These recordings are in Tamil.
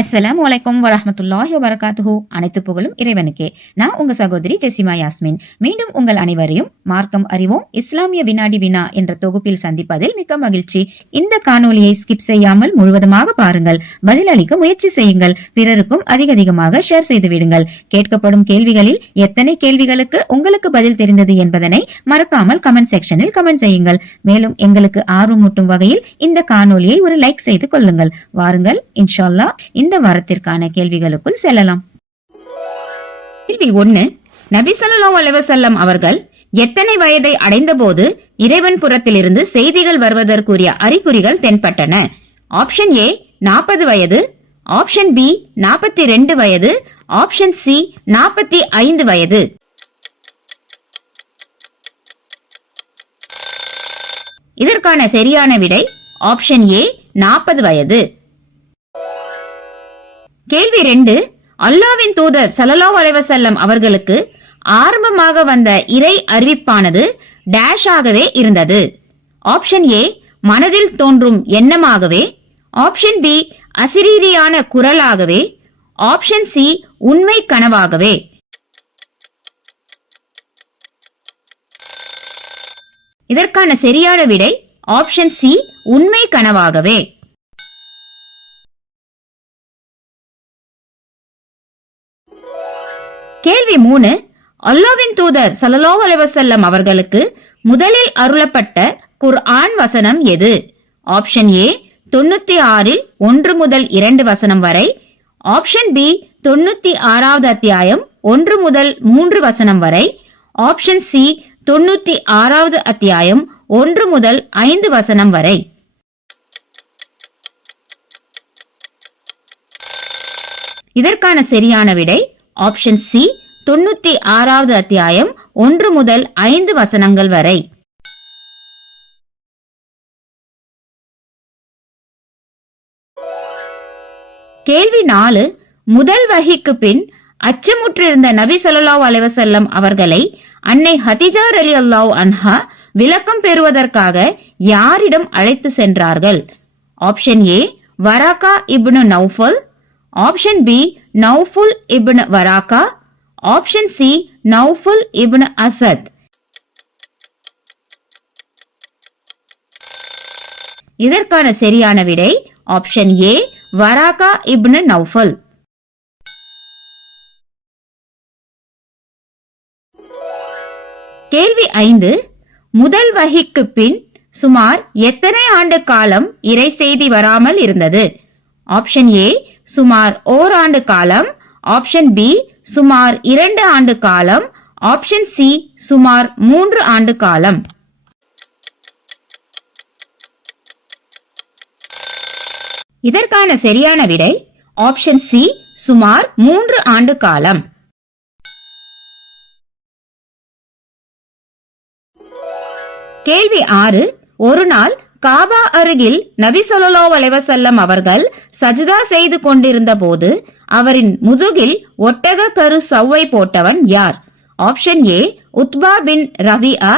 அஸ்லாம் வலைக்கம் வரமத்துல்லாஹி வபரகாத்துஹு. அனைத்து புகழும் இறைவனுக்கே. நான் உங்க சகோதரி ஜெசிமா யாஸ்மின். மீண்டும் உங்கள் அனைவரையும் மார்க்கம் அறிவோம். இஸ்லாமிய வினாடி வினா என்ற தொகுப்பில் சந்திப்பதில் மிக்க மகிழ்ச்சி. இந்த காணொலியை ஸ்கிப் செய்யாமல் முழுவதுமாக பாருங்கள். பதிலளிக்க முயற்சி செய்யுங்கள். பிறருக்கும் அதிக அதிகமாக ஷேர் செய்து விடுங்கள். கேட்கப்படும் கேள்விகளில் எத்தனை கேள்விகளுக்கு உங்களுக்கு பதில் தெரிந்தது என்பதனை மறக்காமல் கமெண்ட் செக்ஷனில் கமெண்ட் செய்யுங்கள். மேலும் எங்களுக்கு ஆர்வமூட்டும் வகையில் இந்த காணொலியை ஒரு லைக் செய்து கொள்ளுங்கள். வாருங்கள். இன்ஷால்லா இந்த வாரத்திற்கான கேள்விகளுக்குள் செல்லலாம். கேள்வி ஒன்னு நபி ஸல்லல்லாஹு அலுவசல்லம் அவர்கள் எத்தனை வயதை அடைந்த போது இறைவன் புறத்திலிருந்து செய்திகள் வருவதற்குரிய அறிகுறிகள் தென்பட்டன? ஆப்ஷன் ஏ நாற்பது வயது. ஆப்ஷன் பி நாற்பத்தி ரெண்டு வயது. ஆப்ஷன் சி நாற்பத்தி ஐந்து வயது. இதற்கான சரியான விடை ஆப்ஷன் ஏ நாற்பது வயது. கேள்வி ரெண்டு அல்லாவின் தூதர் சலலா அலைவசல்லம் அவர்களுக்கு ஆரம்பமாக வந்த இறை அறிவிப்பானது டேஷ் ஆகவே இருந்தது. ஆப்ஷன் ஏ மனதில் தோன்றும் எண்ணமாகவே. ஆப்ஷன் பி அசிரீதியான குரலாகவே. ஆப்ஷன் சி உண்மை கனவாகவே. இதற்கான சரியான விடை ஆப்ஷன் சி உண்மை கனவாகவே. மூணு அல்லாவின் தூதர் ஸல்லல்லாஹு அலைவசல்லம் அவர்களுக்கு முதலில் அருளப்பட்ட குர்ஆன் வசனம் எது? ஆப்ஷன் ஏ தொண்ணூத்தி ஆறில் ஒன்று முதல் இரண்டு வசனம் வரை. ஆப்ஷன் பி தொண்ணூத்தி ஆறாவது அத்தியாயம் ஒன்று முதல் மூன்று வசனம் வரை. ஆப்ஷன் சி தொண்ணூத்தி ஆறாவது அத்தியாயம் ஒன்று முதல் ஐந்து வசனம் வரை. இதற்கான சரியான விடை ஆப்ஷன் சி தொண்ணூத்தி ஆறாவது அத்தியாயம் ஒன்று முதல் ஐந்து வசனங்கள் வரை. கேள்வி நாலு முதல் வகிக்கு பின் அச்சமுற்றிருந்த நபி ஸல்லல்லாஹு அலைவசல்லம் அவர்களை அன்னை ஹதிஜா ரலியல்லாஹு அன்ஹா விளக்கம் பெறுவதற்காக யாரிடம் அழைத்து சென்றார்கள்? Option A Waraqa ibn Nawfal. Option B Nawfal ibn Waraqa. Option C Nawfal ibn Asad இதற்கான சரியான விடை option A Waraqa ibn Nawfal கேள்வி ஐந்து முதல் வகிக்கு பின் சுமார் எத்தனை ஆண்டு காலம் இறை செய்தி வராமல் இருந்தது? ஆப்ஷன் ஏ சுமார் ஓராண்டு காலம். ஆப்ஷன் பி சுமார் இரண்டு ஆண்டு காலம் ஆப்ஷன் சி சுமார் மூன்று ஆண்டு காலம். இதற்கான சரியான விடை ஆப்ஷன் சி சுமார் மூன்று ஆண்டு காலம். கேள்வி ஆறு ஒரு நாள் காபா அருகில் நபி ஸல்லல்லாஹு அலைஹி அவர்கள் சஜிதா செய்து கொண்டிருந்த போது அவரின் முதுகில் ஒட்டக கரு சவ்வை போட்டவன் யார்? Option A Utba bin Rabia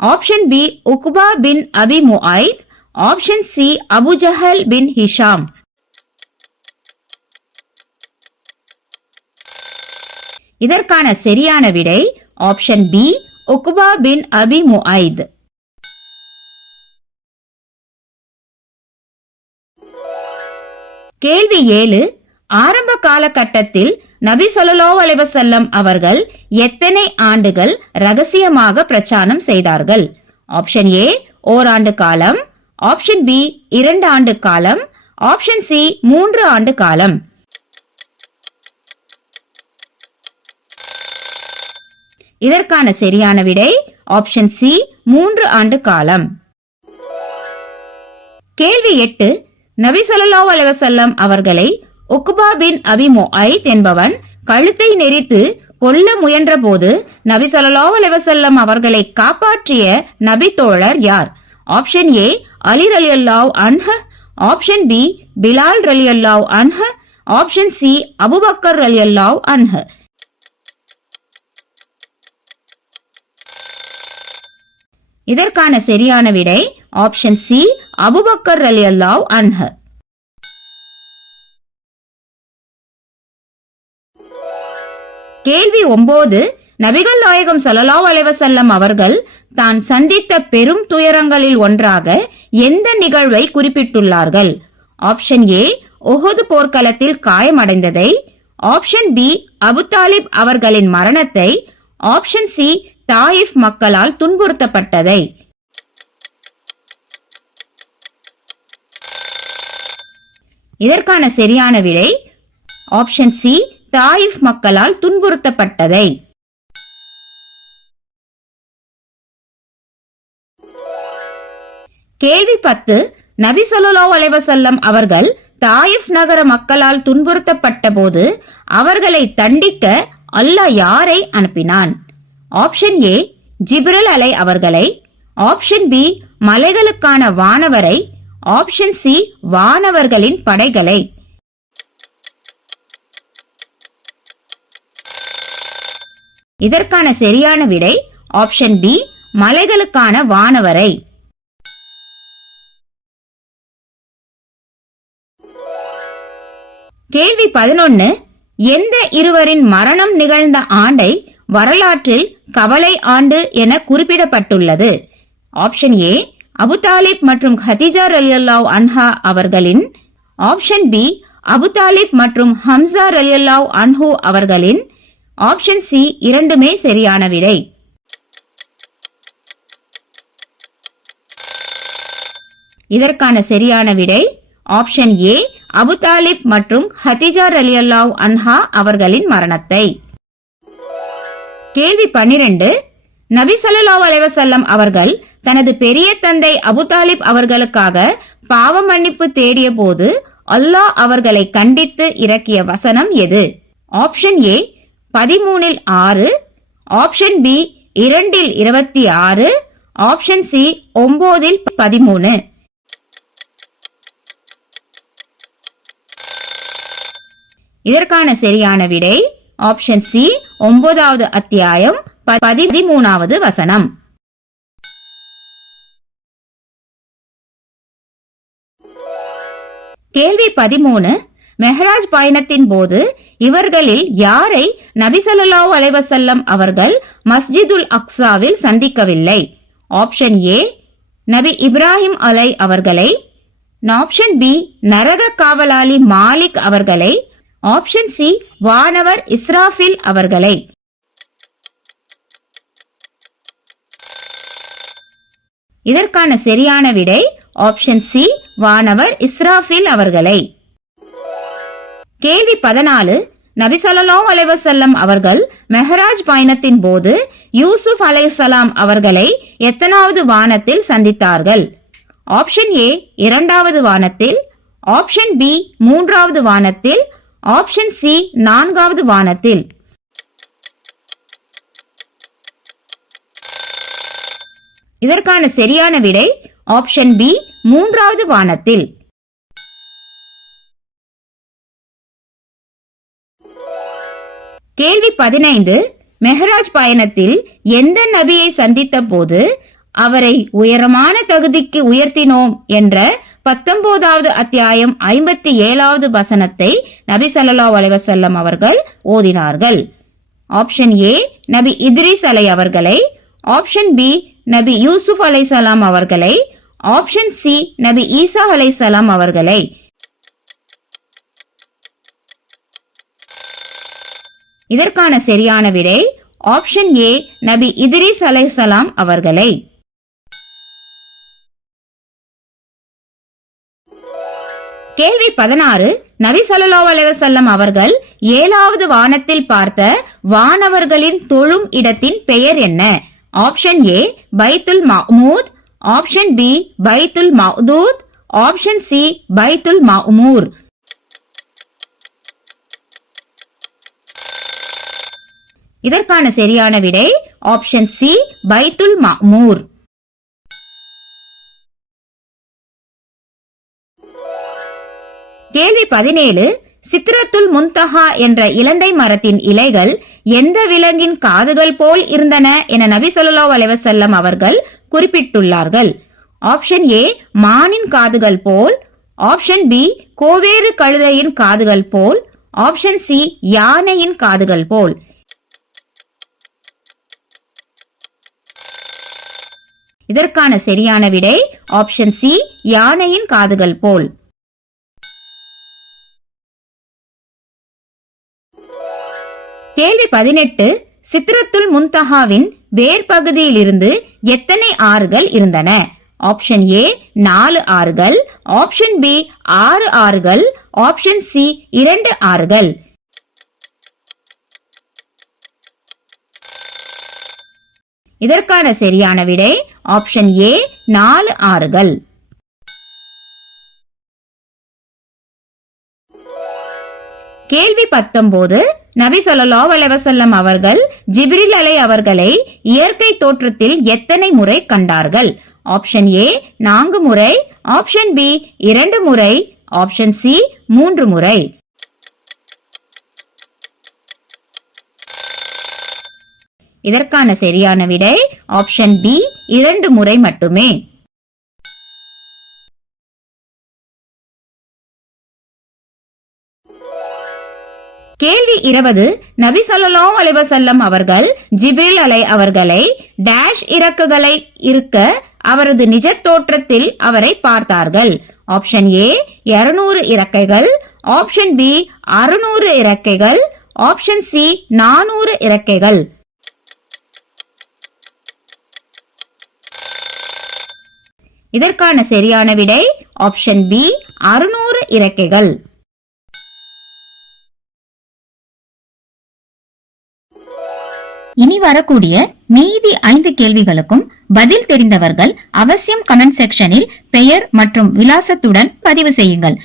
option B Uqba bin Abi Muait. Option C Abu Jahl bin Hisham. இதற்கான சரியான விடை option B Uqba bin Abi Muait. கேள்வி ஏழு ஆரம்ப காலகட்டத்தில் நபி ஸல்லல்லாஹு அலைவசல்லம் அவர்கள் எத்தனை ஆண்டுகள் ரகசியமாக பிரச்சாரம் செய்தார்கள்? ஆப்ஷன் ஏ ஓராண்டு காலம். ஆப்ஷன் பி இரண்டு ஆண்டு காலம். ஆப்ஷன் சி மூன்று ஆண்டு காலம். இதற்கான சரியான விடை ஆப்ஷன் சி மூன்று ஆண்டு காலம். கேள்வி எட்டு நபி சொல்லா அலைஹி அவர்களை உக்பா பின் அபிமோ ஐத் என்பவன் கழுத்தை நெரித்து கொல்ல முயன்றபோது நபி ஸல்லல்லாஹு அவர்களை காப்பாற்றிய நபி தோழர் யார்? ஆப்ஷன் ஏ அலி ரலி அல்லாவ் அன்ஹ. ஆப்ஷன் பி பிலால் ரலி அல்லாவ் அன்ஹ. ஆப்ஷன் சி அபுபக்கர் அல்லாவ் அன்ஹ. இதற்கான சரியான விடை ஆப்ஷன் சி அபுபக்கர் அலி அல்லாவ் அன்ஹ. கேள்வி ஒன்பது நபிகள் நாயகம் ஸல்லல்லாஹு அலைவசல்லம் அவர்கள் தான் சந்தித்த பெரும் துயரங்களில் ஒன்றாக எந்த நிகழ்வை குறிப்பிட்டுள்ளார்கள்? ஆப்ஷன் ஏ ஒஹது போர்க்களத்தில் காயமடைந்ததை ஆப்ஷன் பி அபுதாலிப் அவர்களின் மரணத்தை. ஆப்ஷன் சி தாயிஃப் மக்களால் துன்புறுத்தப்பட்டதை. இதற்கான சரியான விடை ஆப்ஷன் சி தாயிஃப் மக்களால் துன்புறுத்தப்பட்டதை. கேள்வி பத்து நபி ஸல்லல்லாஹு அலைவசல்லம் அவர்கள் தாயிஃப் நகர மக்களால் துன்புறுத்தப்பட்ட போது அவர்களை தண்டிக்க அல்லாஹ் யாரை அனுப்பினான்? ஆப்ஷன் ஏ ஜிப்ரல் அலை அவர்களை. ஆப்ஷன் பி மலைகளுக்கான வானவரை. ஆப்ஷன் சி வானவர்களின் படைகளை. இதற்கான சரியான விடை ஆப்ஷன் பி மலைகளுக்கான வானவரை. கேள்வி பதினொன்னு எந்த இருவரின் மரணம் நிகழ்ந்த ஆண்டை வரலாற்றில் கவலை ஆண்டு என குறிப்பிடப்பட்டுள்ளது? ஆப்ஷன் ஏ அபுதாலிப் மற்றும் ஹதிஜா ரலியல்லாவ் அன்ஹா அவர்களின். ஆப்ஷன் பி அபுதாலிப் மற்றும் ஹம்சா ரலியல்லாவ் அன்ஹு அவர்களின். ஆப்ஷன் சி இரண்டுமே சரியான விடை. இதற்கான சரியான விடை ஆப்ஷன் ஏ அபு தாலிப் மற்றும் ஹதிஜா ரலியல்லாவ் அன்ஹா அவர்களின் மரணத்தை. கேள்வி பன்னிரண்டு நபி ஸல்லல்லாஹு அலைவசல்லம் அவர்கள் தனது பெரிய தந்தை அபு தாலிப் அவர்களுக்காக பாவ மன்னிப்பு தேடிய போது அல்லாஹ் அவர்களை கண்டித்து இறக்கிய வசனம் எது? ஆப்ஷன் ஏ பதிமூனில் ஆறு ஆப்ஷன் பி இரண்டில் இருபத்தி ஆறு ஆப்ஷன் சி ஒன்பதில் பதிமூணு. இதற்கான சரியான விடை ஆப்ஷன் சி ஒன்பதாவது அத்தியாயம் ப- பதிமூணாவது வசனம். கேள்வி பதிமூணு மெஹராஜ் பயணத்தின் போது இவர்களில் யாரை நபிசல்லா அலைவசல்லம் அவர்கள் மஸ்ஜிதுல் அக்ஸாவில் சந்திக்கவில்லை? ஆப்ஷன் ஏ நபி இப்ராஹிம் அலை அவர்களை. ஆப்ஷன் பி நரக காவலாளி மாலிக் அவர்களை. ஆப்ஷன் சி வானவர் இஸ்ராஃபில் அவர்களை. இதற்கான சரியான விடை ஆப்ஷன் சி வானவர் இஸ்ராஃபில் அவர்களை. கேள்வி பதினாலு நபி ஸல்லல்லாஹு அலைஹி அவர்கள் மெஹராஜ் பயணத்தின் போது யூசுப் அலைசலாம் அவர்களை எத்தனாவது வானத்தில் சந்தித்தார்கள்? ஆப்ஷன் ஏ இரண்டாவது வானத்தில். ஆப்ஷன் பி மூன்றாவது வானத்தில். ஆப்ஷன் சி நான்காவது வானத்தில். இதற்கான சரியான விடை ஆப்ஷன் பி மூன்றாவது வானத்தில். கேள்வி பதினைந்து. மெஹராஜ் பயணத்தில் எந்த நபியை சந்தித்த போது அவரை உயரமான தகுதிக்கு உயர்த்தினோம் என்ற பத்தொன்பதாவது அத்தியாயம் ஐம்பத்தி ஏழாவது வசனத்தை நபி சல்லா அலைவசல்லம் அவர்கள் ஓதினார்கள். ஆப்ஷன் ஏ நபி இத்ரிஸ் அலை அவர்களை. ஆப்ஷன் பி நபி யூசுப் அலைசலாம் அவர்களை. ஆப்ஷன் சி நபி ஈசா அலைசலாம் அவர்களை. இதற்கான சரியான விடை ஆப்ஷன் ஏ நபி இதிரிஸ் அலைசலாம் அவர்களை. கேள்வி பதினாறு நபி ஸல்லல்லாஹு அலைவசல்லம் அவர்கள் ஏழாவது வானத்தில் பார்த்த வானவர்களின் தொழும் இடத்தின் பெயர் என்ன? ஆப்ஷன் ஏ பைத்துல் மஹ்மூத் ஆப்ஷன் பி பைத்துல் மஹ்தூத் ஆப்ஷன் சி பைத்துல் மஹ்மூர் இதற்கான சரியான விடை ஆப்ஷன் சி பைத்துல் மஹ்மூர் கேள்வி பதினேழு சித்ரத்துல் முன்தஹா என்ற இலந்தை மரத்தின் இலைகள் எந்த விலங்கின் காதுகள் போல் இருந்தன என நபி சொல்லா அலைவசல்லம் அவர்கள் குறிப்பிட்டுள்ளார்கள். ஆப்ஷன் ஏ மானின் காதுகள் போல். ஆப்ஷன் பி கோவேறு கழுதையின் காதுகள் போல். ஆப்ஷன் சி யானையின் காதுகள் போல். இதற்கான சரியான விடை ஆப்ஷன் சி யானையின் காதுகள் போல். கேள்வி பதினெட்டு சித்திரத்துல் முன்தஹாவின் வேர் பகுதியிலிருந்து எத்தனை ஆறுகள் இருந்தன? ஆப்ஷன் ஏ நாலு ஆறுகள். ஆப்ஷன் பி ஆறு ஆறுகள். ஆப்ஷன் சி இரண்டு ஆறுகள். இதற்கான சரியான விடை ஆப்ஷன் ஏ நாலு ஆறுகள். கேள்வி பத்தொன்பது நபி ஸல்லல்லாஹு வலவசல்லம் அவர்கள் ஜிப்ரில் அலை அவர்களை இயற்கை தோற்றத்தில் எத்தனை முறை கண்டார்கள்? ஆப்ஷன் ஏ நான்கு முறை. ஆப்ஷன் பி இரண்டு முறை. ஆப்ஷன் சி மூன்று முறை. இதற்கான சரியான விடை ஆப்ஷன் பி இரண்டு முறை மட்டுமே. கேள்வி இருபது நபி ஸல்லல்லாஹு அலைஹி அவர்கள் ஜிபில் அலை அவர்களை டேஷ் இறக்குகளை இருக்க அவரது நிஜ தோற்றத்தில் அவரை பார்த்தார்கள். ஆப்ஷன் ஏ 200 இறக்கைகள். ஆப்ஷன் பி 600 இறக்கைகள். ஆப்ஷன் சி 400 இறக்கைகள். இதற்கான சரியான விடை ஆப்ஷன் பி 600 இறக்கைகள். இனி வரக்கூடிய மீதி ஐந்து கேள்விகளுக்கும் பதில் தெரிந்தவர்கள் அவசியம் கமெண்ட் செக்ஷனில் பெயர் மற்றும் விலாசத்துடன் பதிவு செய்யுங்கள்.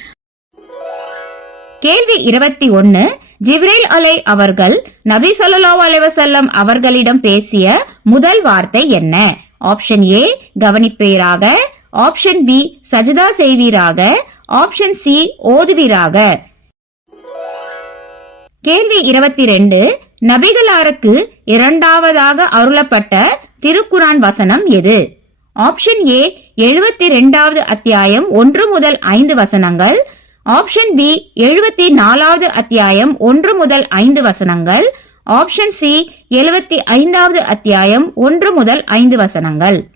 கேள்வி இருபத்தி ஒன்னு ஜிப்ரேல் அலை அவர்கள் நபி சொல்லா அலைவசல்லம் அவர்களிடம் பேசிய முதல் வார்த்தை என்ன? ஆப்ஷன் ஏ கவனிப்பீராக. ஆப்ஷன் பி சஜிதா செய்வீராக. ஆப்ஷன் சி ஓதுவீராக. கேள்வி இருபத்தி ரெண்டு நபிகளாருக்கு இரண்டாவதாக அருளப்பட்ட திருக்குரான் வசனம் எது? ஆப்ஷன் ஏ எழுபத்தி இரண்டாவது அத்தியாயம் ஒன்று முதல் ஐந்து வசனங்கள். ஆப்ஷன் பி எழுபத்தி நாலாவது அத்தியாயம் ஒன்று முதல் ஐந்து வசனங்கள். ஆப்ஷன் சி எழுபத்தி ஐந்தாவது அத்தியாயம் ஒன்று முதல் ஐந்து வசனங்கள்.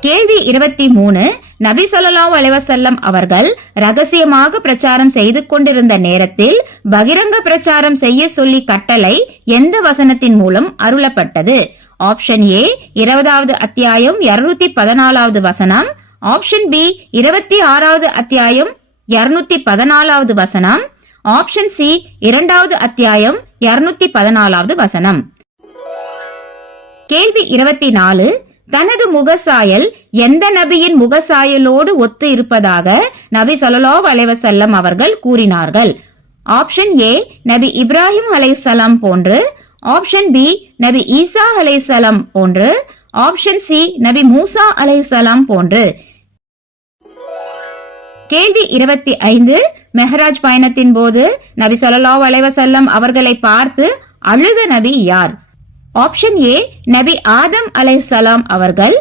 கேள்வி இருபத்தி மூணு நபி ஸல்லல்லாஹு அலைவசல்லம் அவர்கள் ரகசியமாக பிரச்சாரம் செய்து கொண்டிருந்த நேரத்தில் பகிரங்க பிரச்சாரம் செய்ய சொல்லி கட்டளை எந்த வசனத்தின் மூலம் அருளப்பட்டது? ஆப்ஷன் ஏ இருபதாவது அத்தியாயம் இருநூத்தி பதினாலாவது வசனம். ஆப்ஷன் பி இருபத்தி ஆறாவது அத்தியாயம் இருநூத்தி பதினாலாவது வசனம். ஆப்ஷன் சி இரண்டாவது அத்தியாயம் இருநூத்தி பதினாலாவது வசனம். கேள்வி இருபத்தி நாலு தனது முகசாயல் எந்த நபியின் முகசாயலோடு ஒத்து இருப்பதாக நபி சலலோ அலைவசல்லம் அவர்கள் கூறினார்கள். ஆப்ஷன் ஏ நபி இப்ராஹிம் அலைசலாம் போன்று. ஆப்ஷன் பி நபி ஈசா அலைசலாம் போன்று. ஆப்ஷன் சி நபி மூசா அலைசலாம் போன்று. கேள்வி இருபத்தி ஐந்து மெஹராஜ் பயணத்தின் போது நபி ஸல்லல்லாஹு அலைவசல்லம் அவர்களை பார்த்து அழுத நபி யார்? ஆப்ஷன் ஏ நபி ஆதம் அலை சலாம் அவர்கள்.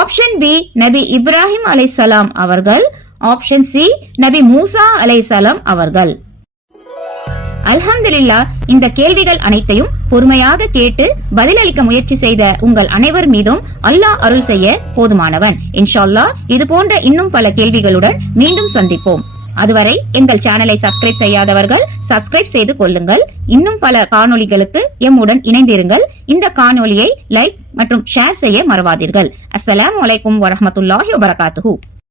ஆப்ஷன் பி நபி இப்ராஹிம் அலைஹிஸ்ஸலாம் அவர்கள். ஆப்ஷன் சி நபி மூசா அலைஹிஸ்ஸலாம் அவர்கள். அல்ஹம்துலில்லா இந்த கேள்விகள் அனைத்தையும் பொறுமையாக கேட்டு பதிலளிக்க முயற்சி செய்த உங்கள் அனைவர் மீதும் அல்லாஹ் அருள் செய்ய போதுமானவன். இன்ஷால்லா இது போன்ற இன்னும் பல கேள்விகளுடன் மீண்டும் சந்திப்போம். அதுவரை எங்கள் சேனலை சப்ஸ்கிரைப் செய்யாதவர்கள் சப்ஸ்கிரைப் செய்து கொள்ளுங்கள். இன்னும் பல காணொளிகளுக்கு எம்முடன் இணைந்திருங்கள். இந்த காணொலியை லைக் மற்றும் ஷேர் செய்ய மறவாதீர்கள். அஸ்லாம் அலைக்கும் வரமத்துல்லாஹி வபரகாத்துஹு.